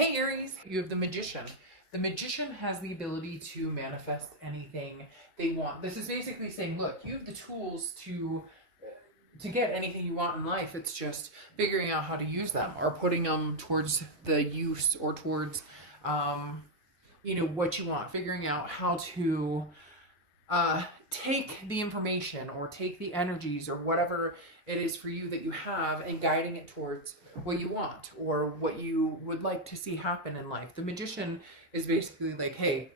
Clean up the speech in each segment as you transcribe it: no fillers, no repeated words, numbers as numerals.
Hey Aries, you have the Magician. The Magician has the ability to manifest anything they want. This is basically saying, look, you have the tools to get anything you want in life. It's just figuring out how to use them or putting them towards the use or towards, what you want. Figuring out how to take the information or take the energies or whatever it is for you that you have and guiding it towards what you want or what you would like to see happen in life. The Magician is basically like, hey,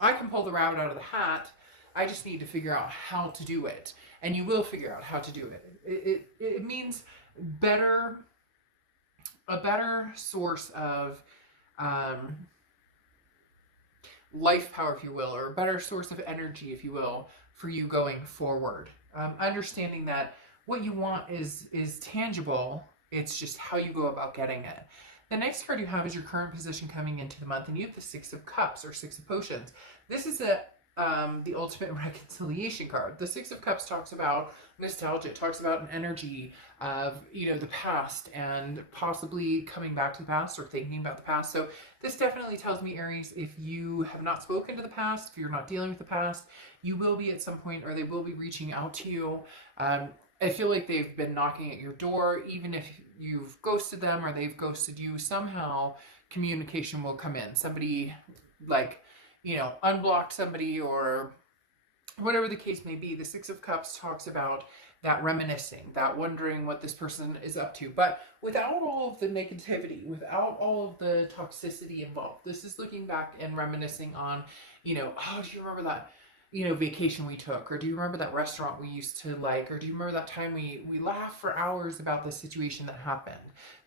I can pull the rabbit out of the hat. I just need to figure out how to do it. And you will figure out how to do it. It means a better source of life power, if you will, or a better source of energy, if you will, for you going forward. Understanding that what you want is tangible. It's just how you go about getting it. The next card you have is your current position coming into the month, and you have the Six of Cups or Six of Potions. This is the ultimate reconciliation card. The Six of Cups talks about nostalgia. It talks about an energy of, the past and possibly coming back to the past or thinking about the past. So this definitely tells me, Aries, if you have not spoken to the past, if you're not dealing with the past, you will be at some point, or they will be reaching out to you. I feel like they've been knocking at your door. Even if you've ghosted them or they've ghosted you, somehow communication will come in. Somebody unblocked somebody or whatever the case may be. The Six of Cups talks about that reminiscing, that wondering what this person is up to, but without all of the negativity, without all of the toxicity involved. This is looking back and reminiscing on, do you remember that, vacation we took? Or do you remember that restaurant we used to like? Or do you remember that time we laughed for hours about the situation that happened?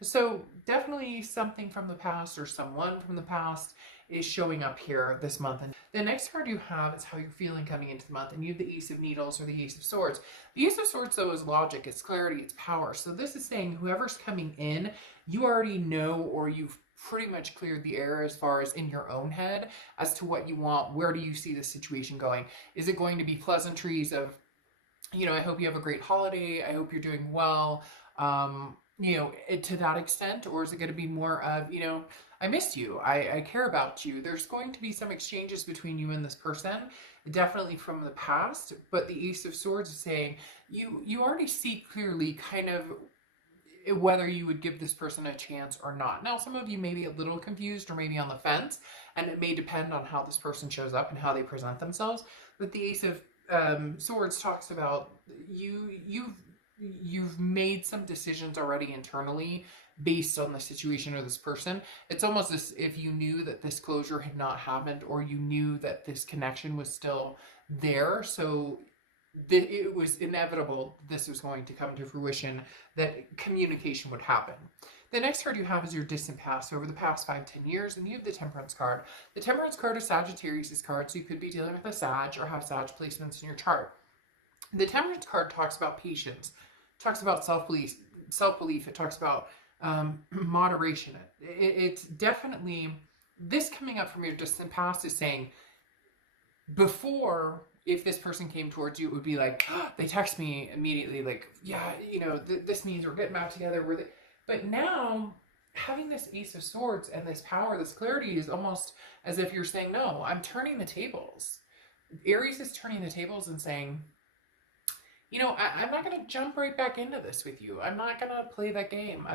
So definitely something from the past or someone from the past is showing up here this month. And the next card you have is how you're feeling coming into the month, and you have the Ace of Needles or the Ace of Swords. The Ace of Swords, though, is logic, it's clarity, it's power. So this is saying whoever's coming in, you already know, or you've pretty much cleared the air as far as in your own head as to what you want. Where do you see the situation going? Is it going to be pleasantries of, I hope you have a great holiday, I hope you're doing well, to that extent? Or is it going to be more of, I missed you, I care about you? There's going to be some exchanges between you and this person, definitely from the past, but the Ace of Swords is saying you already see clearly kind of whether you would give this person a chance or not. Now, some of you may be a little confused or maybe on the fence, and it may depend on how this person shows up and how they present themselves, but the Ace of Swords talks about you've made some decisions already internally based on the situation or this person. It's almost as if you knew that this closure had not happened, or you knew that this connection was still there. So it was inevitable this was going to come to fruition, that communication would happen. The next card you have is your distant past, over the past 5-10 years, and you have the Temperance card. The Temperance card is Sagittarius' card, so you could be dealing with a Sag or have Sag placements in your chart. The Temperance card talks about patience, talks about self-belief. It talks about moderation. It's definitely, this coming up from your distant past is saying, before, if this person came towards you, it would be like, they text me immediately, like, yeah, this means we're getting back together. But now, having this Ace of Swords and this power, this clarity, is almost as if you're saying, no, I'm turning the tables. Aries is turning the tables and saying, I'm not going to jump right back into this with you. I'm not going to play that game.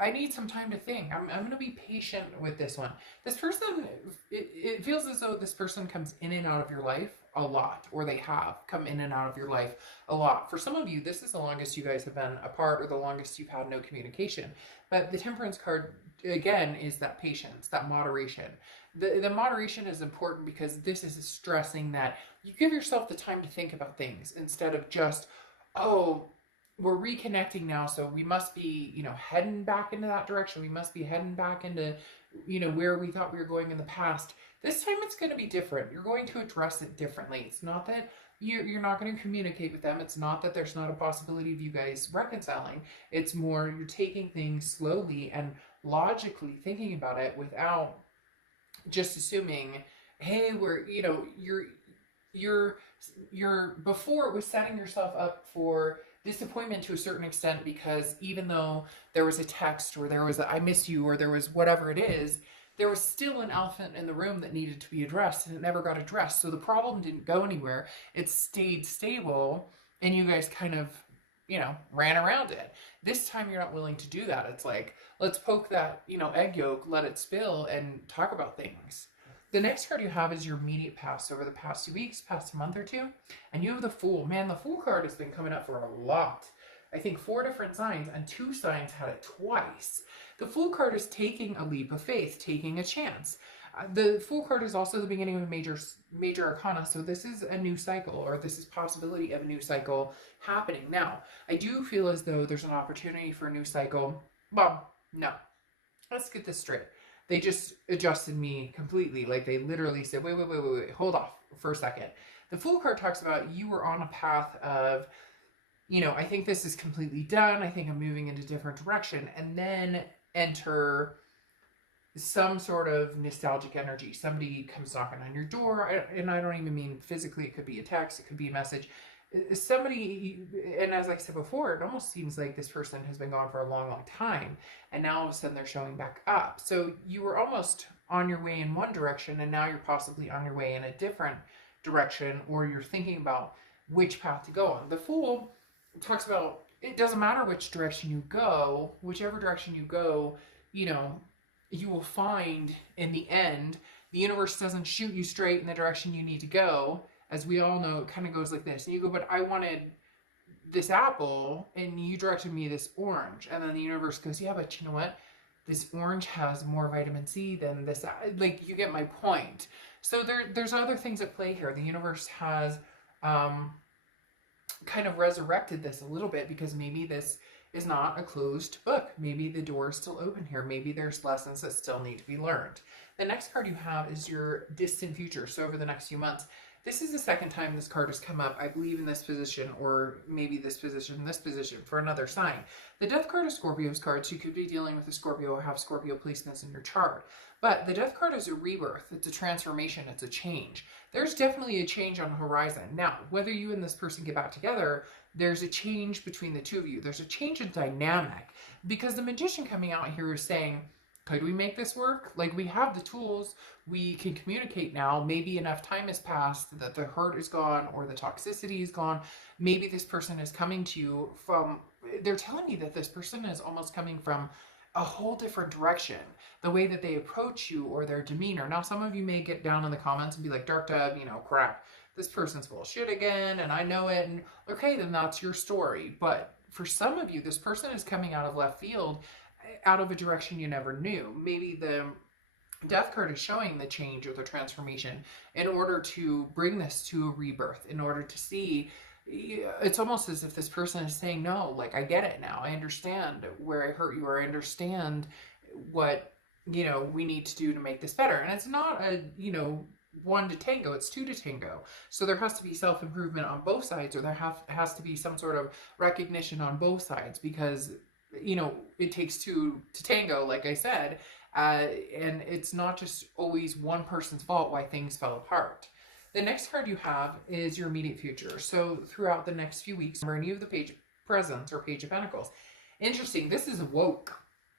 I need some time to think. I'm going to be patient with this one. This person, it feels as though this person comes in and out of your life a lot, or they have come in and out of your life a lot. For some of you, this is the longest you guys have been apart, or the longest you've had no communication. But the Temperance card, again, is that patience, that moderation. The moderation is important because this is stressing that you give yourself the time to think about things instead of just, we're reconnecting now, so we must be, heading back into that direction. We must be heading back into, where we thought we were going in the past. This time it's going to be different. You're going to address it differently. It's not that you're not going to communicate with them. It's not that there's not a possibility of you guys reconciling. It's more you're taking things slowly and logically thinking about it without just assuming, hey, you're before it was setting yourself up for disappointment to a certain extent, because even though there was a text, or there was a, I miss you, or there was whatever it is, there was still an elephant in the room that needed to be addressed, and it never got addressed. So the problem didn't go anywhere. It stayed stable, and you guys kind of, ran around it. This time you're not willing to do that. It's like, let's poke that, egg yolk, let it spill, and talk about things. The next card you have is your immediate past, over the past 2 weeks, past a month or two. And you have the Fool. Man, the Fool card has been coming up for a lot. I think 4 different signs, and 2 signs had it twice. The Fool card is taking a leap of faith, taking a chance. The Fool card is also the beginning of a major arcana, so this is a new cycle, or this is possibility of a new cycle happening. Now, I do feel as though there's an opportunity for a new cycle. Well, no. Let's get this straight. They just adjusted me completely. Like, they literally said, wait, hold off for a second. The Fool card talks about you were on a path of, I think this is completely done. I think I'm moving in a different direction. And then enter some sort of nostalgic energy. Somebody comes knocking on your door, and I don't even mean physically. It could be a text, it could be a message. Somebody, and as I said before, it almost seems like this person has been gone for a long time, and now all of a sudden they're showing back up. So you were almost on your way in one direction, and now you're possibly on your way in a different direction, or you're thinking about which path to go on. The Fool talks about it doesn't matter which direction you go, whichever direction you go, you will find in the end, the universe doesn't shoot you straight in the direction you need to go. As we all know, it kind of goes like this. And you go, but I wanted this apple, and you directed me this orange. And then the universe goes, yeah, but you know what? This orange has more vitamin C than this. Like, you get my point. So there's other things at play here. The universe has kind of resurrected this a little bit, because maybe this is not a closed book. Maybe the door is still open here. Maybe there's lessons that still need to be learned. The next card you have is your distant future. So over the next few months, this is the second time this card has come up, I believe, in this position, or maybe this position, for another sign. The Death card is Scorpio's card, so you could be dealing with a Scorpio or have Scorpio placements in your chart. But the Death card is a rebirth, it's a transformation, it's a change. There's definitely a change on the horizon. Now, whether you and this person get back together, there's a change between the two of you. There's a change in dynamic, because the Magician coming out here is saying, could we make this work? Like, we have the tools, we can communicate now. Maybe enough time has passed that the hurt is gone, or the toxicity is gone. Maybe this person is coming to you from, they're telling me that this person is almost coming from a whole different direction. The way that they approach you, or their demeanor. Now, some of you may get down in the comments and be like, Dark Dove, crap, this person's full of shit again, and I know it. And okay, then that's your story. But for some of you, this person is coming out of left field, out of a direction you never knew. Maybe the Death card is showing the change or the transformation in order to bring this to a rebirth, in order to see. It's almost as if this person is saying, no, like, I get it now. I understand where I hurt you, or I understand what, we need to do to make this better. And it's not a, 1 to tango, it's 2 to tango. So there has to be self-improvement on both sides, or there has to be some sort of recognition on both sides, because it takes 2 to tango, like I said, and it's not just always one person's fault why things fell apart. The next card you have is your immediate future. So throughout the next few weeks, remember, you have the Page of Presents, or Page of Pentacles. Interesting, this is woke.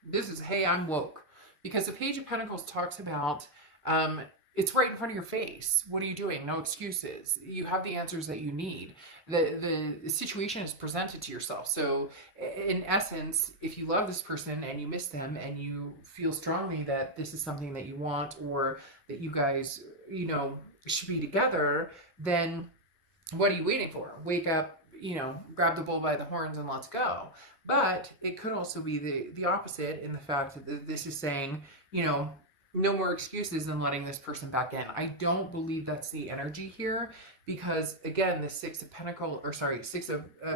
This is, hey, I'm woke. Because the Page of Pentacles talks about, it's right in front of your face. What are you doing? No excuses. You have the answers that you need. The situation is presented to yourself. So in essence, if you love this person and you miss them, and you feel strongly that this is something that you want, or that you guys, should be together, then what are you waiting for? Wake up, grab the bull by the horns and let's go. But it could also be the opposite, in the fact that this is saying, no more excuses than letting this person back in. I don't believe that's the energy here, because again, the Six of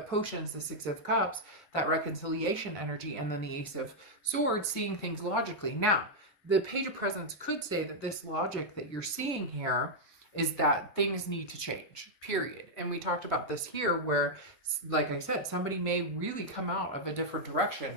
Potions, the Six of Cups, that reconciliation energy, and then the Ace of Swords, seeing things logically. Now, the Page of Presents could say that this logic that you're seeing here is that things need to change, period. And we talked about this here, where, like I said, somebody may really come out of a different direction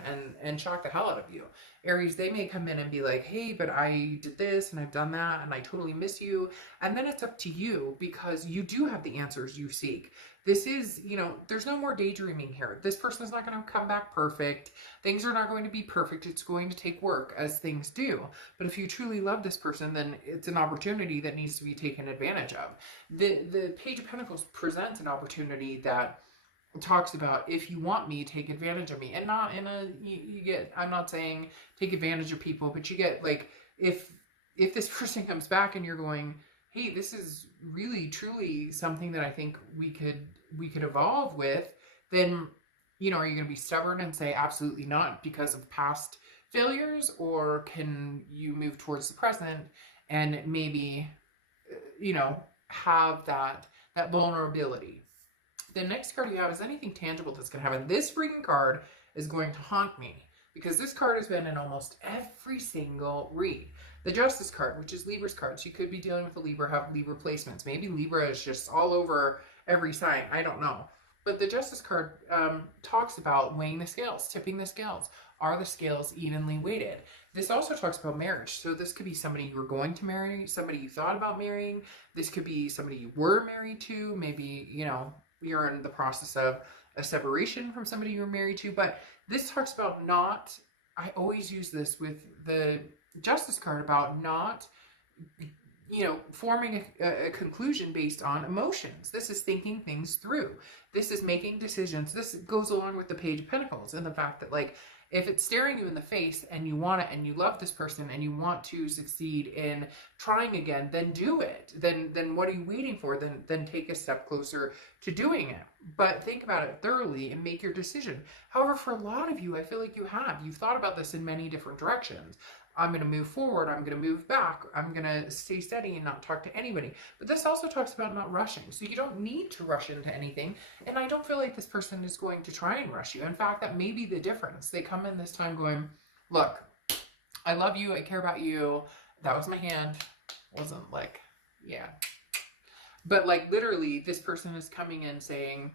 and shock the hell out of you. Aries, they may come in and be like, hey, but I did this and I've done that and I totally miss you. And then it's up to you, because you do have the answers you seek. This is, there's no more daydreaming here. This person is not going to come back perfect. Things are not going to be perfect. It's going to take work, as things do. But if you truly love this person, then it's an opportunity that needs to be taken advantage of. The Page of Pentacles presents an opportunity that talks about, if you want me, take advantage of me. And not in a, you get, I'm not saying take advantage of people, but you get, like, if this person comes back and you're going, hey, this is really truly something that I think we could evolve with, then, are you going to be stubborn and say absolutely not because of past failures? Or can you move towards the present and maybe, have that vulnerability? The next card you have is anything tangible that's going to happen. This freaking card is going to haunt me because this card has been in almost every single read. The Justice card, which is Libra's card. So you could be dealing with a Libra, have Libra placements. Maybe Libra is just all over every sign. I don't know. But the Justice card talks about weighing the scales, tipping the scales. Are the scales evenly weighted? This also talks about marriage. So this could be somebody you were going to marry, somebody you thought about marrying. This could be somebody you were married to. Maybe, you're in the process of a separation from somebody you were married to. But this talks about not, I always use this with the Justice card, about not, forming a conclusion based on emotions. This is thinking things through. This is making decisions. This goes along with the Page of Pentacles and the fact that, like, if it's staring you in the face and you want it and you love this person and you want to succeed in trying again, then do it. Then what are you waiting for? Then take a step closer to doing it. But think about it thoroughly and make your decision. However, for a lot of you, I feel like you've thought about this in many different directions. I'm going to move forward. I'm going to move back. I'm going to stay steady and not talk to anybody. But this also talks about not rushing. So you don't need to rush into anything. And I don't feel like this person is going to try and rush you. In fact, that may be the difference. They come in this time going, look, I love you. I care about you. That was my hand. Wasn't like, yeah. But like literally, this person is coming in saying,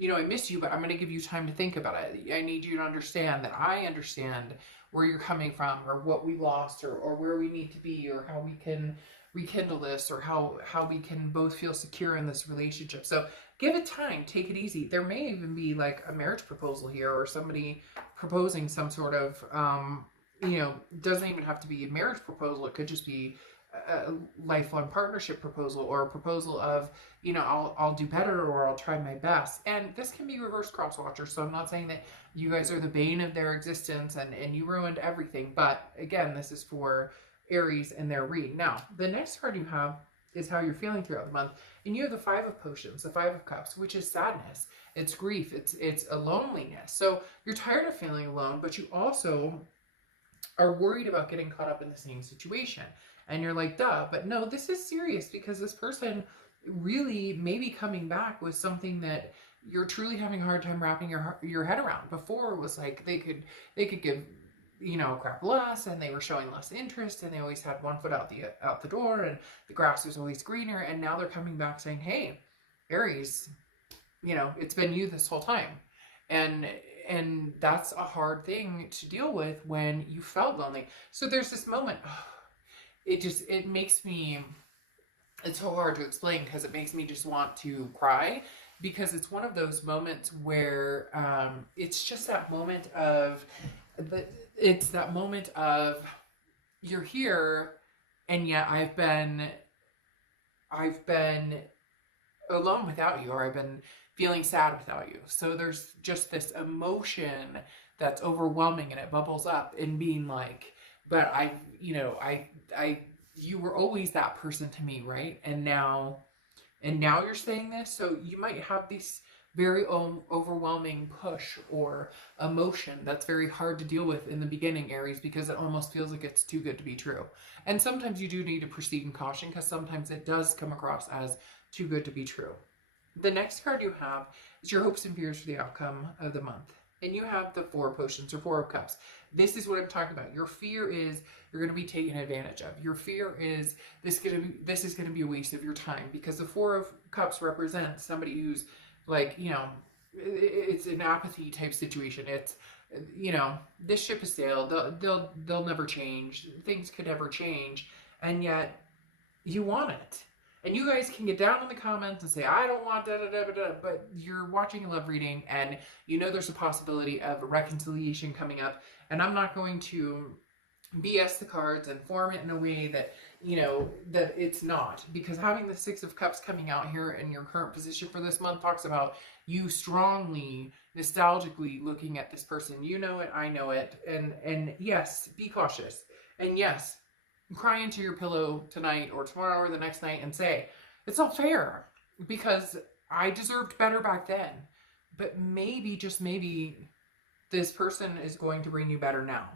I miss you, but I'm going to give you time to think about it. I need you to understand that I understand where you're coming from, or what we lost, or where we need to be, or how we can rekindle this, or how we can both feel secure in this relationship. So give it time, take it easy. There may even be like a marriage proposal here, or somebody proposing some sort of, doesn't even have to be a marriage proposal. It could just be a lifelong partnership proposal, or a proposal of, I'll do better, or I'll try my best. And this can be reverse cross watcher. So I'm not saying that you guys are the bane of their existence and you ruined everything. But again, this is for Aries and their read. Now, the next card you have is how you're feeling throughout the month. And you have the Five of Potions, the Five of Cups, which is sadness. It's grief. It's a loneliness. So you're tired of feeling alone, but you also are worried about getting caught up in the same situation. And you're like, duh, but no, this is serious, because this person really may be coming back with something that you're truly having a hard time wrapping your head around. Before it was like they could give, crap less, and they were showing less interest, and they always had one foot out the door, and the grass was always greener. And now they're coming back saying, hey, Aries, it's been you this whole time. And that's a hard thing to deal with when you felt lonely. So there's this moment, it makes me, it's so hard to explain, because it makes me just want to cry, because it's one of those moments where it's just that moment of, you're here, and yet I've been alone without you, or I've been feeling sad without you. So there's just this emotion that's overwhelming, and it bubbles up, and being like, but you were always that person to me, right? And now you're saying this. So you might have this very overwhelming push or emotion that's very hard to deal with in the beginning, Aries, because it almost feels like it's too good to be true. And sometimes you do need to proceed in caution, because sometimes it does come across as too good to be true. The next card you have is your hopes and fears for the outcome of the month. And you have the Four of Potions, or Four of Cups. This is what I'm talking about. Your fear is you're going to be taken advantage of. Your fear is this is going to be a waste of your time, because the Four of Cups represents somebody who's like, it's an apathy type situation. It's, this ship has sailed. They'll never change. Things could never change. And yet you want it. And you guys can get down in the comments and say, I don't want da da da da da, but you're watching a love reading and you know there's a possibility of a reconciliation coming up. And I'm not going to BS the cards and form it in a way that, you know, that it's not. Because having the Six of Cups coming out here in your current position for this month talks about you strongly, nostalgically looking at this person. You know it, I know it. And yes, be cautious. And yes, cry into your pillow tonight or tomorrow or the next night and say, it's not fair because I deserved better back then. But maybe, just maybe, this person is going to bring you better now.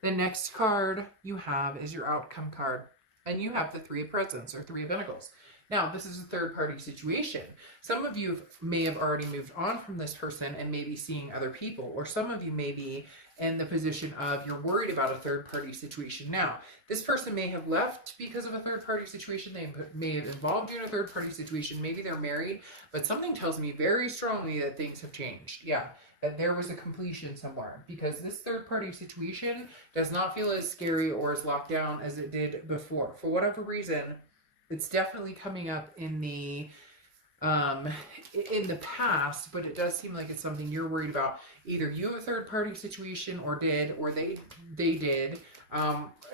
The next card you have is your outcome card. And you have the Three of Presents or Three of Pentacles. Now, this is a third-party situation. Some of you may have already moved on from this person and maybe seeing other people. Or some of you may be in the position of you're worried about a third-party situation now. This person may have left because of a third-party situation. They may have involved you in a third-party situation. Maybe they're married. But something tells me very strongly that things have changed. Yeah. That there was a completion somewhere, because this third-party situation does not feel as scary or as locked down as it did before. For whatever reason, it's definitely coming up in the past, but it does seem like it's something you're worried about. Either you have a third-party situation, or did, or they did.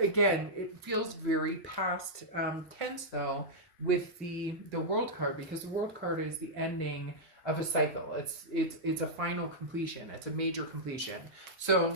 Again, it feels very past tense though with the World card, because the World card is the ending of a cycle. It's a final completion. It's a major completion. So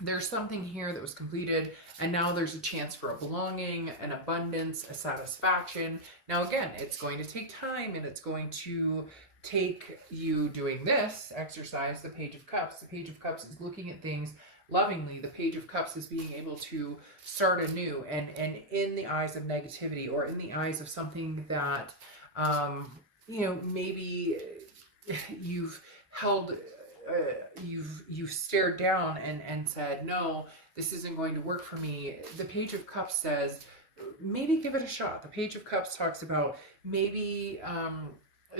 there's something here that was completed, and now there's a chance for a belonging, an abundance, a satisfaction. Now again, it's going to take time, and it's going to take you doing this exercise, the Page of Cups. The Page of Cups is looking at things lovingly. The Page of Cups is being able to start anew, and in the eyes of negativity, or in the eyes of something that you know, maybe you've held, you've stared down and said, no, this isn't going to work for me. The Page of Cups says, maybe give it a shot. The Page of Cups talks about maybe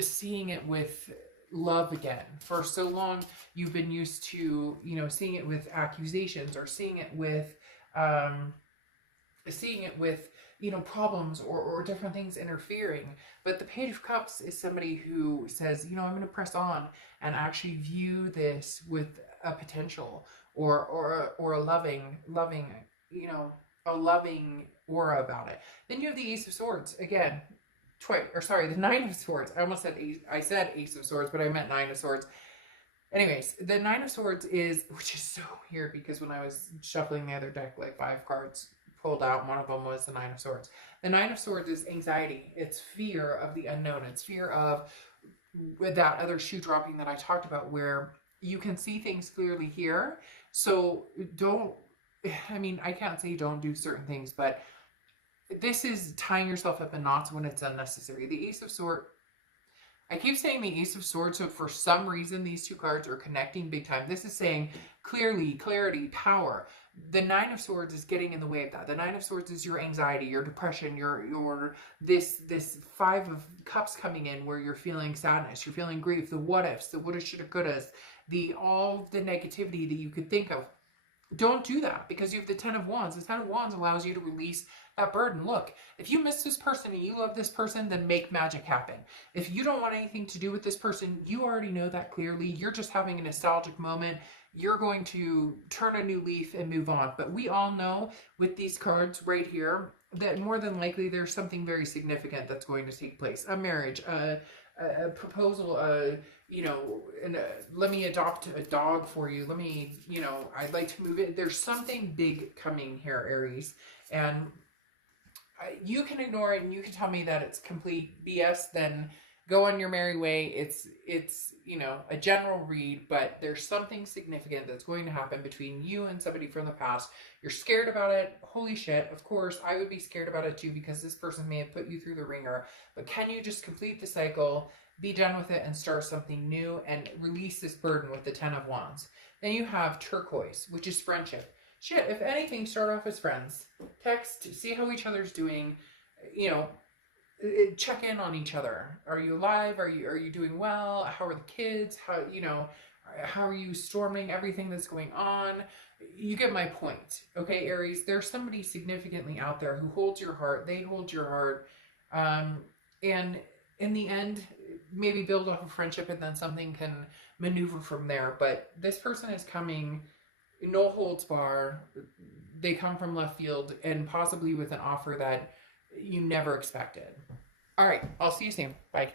seeing it with love again. For so long, you've been used to, you know, seeing it with accusations, or seeing it with, you know, problems or different things interfering. But the Page of Cups is somebody who says, you know, I'm going to press on and actually view this with a potential or a loving, you know, a loving aura about it. Then you have the Ace of Swords again. The Nine of Swords. I almost said Ace of Swords, but I meant Nine of Swords. Anyways, the Nine of Swords is, which is so weird, because when I was shuffling the other deck, like 5 cards pulled out, one of them was the Nine of Swords. The Nine of Swords is anxiety. It's fear of the unknown. It's fear of with that other shoe dropping that I talked about, where you can see things clearly here. So don't, I mean, I can't say don't do certain things, but this is tying yourself up in knots when it's unnecessary. The Ace of Swords, I keep saying the Ace of Swords, so for some reason these two cards are connecting big time. This is saying clearly, clarity, power. The Nine of Swords is getting in the way of that. The Nine of Swords is your anxiety, your depression, your this Five of Cups coming in, where you're feeling sadness, you're feeling grief, the what ifs, the woulda, shoulda, couldas, all the negativity that you could think of. Don't do that, because you have the Ten of Wands. The Ten of Wands allows you to release that burden. Look, if you miss this person and you love this person, then make magic happen. If you don't want anything to do with this person, you already know that clearly. You're just having a nostalgic moment. You're going to turn a new leaf and move on. But we all know with these cards right here that more than likely there's something very significant that's going to take place. A marriage, a proposal, you know, and let me adopt a dog for you. Let me, you know, I'd like to move it. There's something big coming here, Aries. And you can ignore it and you can tell me that it's complete BS, then go on your merry way. It's, you know, a general read, but there's something significant that's going to happen between you and somebody from the past. You're scared about it. Holy shit. Of course, I would be scared about it too, because this person may have put you through the ringer. But can you just complete the cycle, be done with it, and start something new and release this burden with the Ten of Wands? Then you have turquoise, which is friendship. Shit, if anything, start off as friends. Text, see how each other's doing, you know, check in on each other. Are you alive? Are you doing well? How are the kids? How, you know, how are you storming everything that's going on? You get my point. Okay, Aries, there's somebody significantly out there who holds your heart. They hold your heart. And in the end, maybe build off a friendship and then something can maneuver from there. But this person is coming no holds bar. They come from left field and possibly with an offer that you never expected. All right, I'll see you soon. Bye.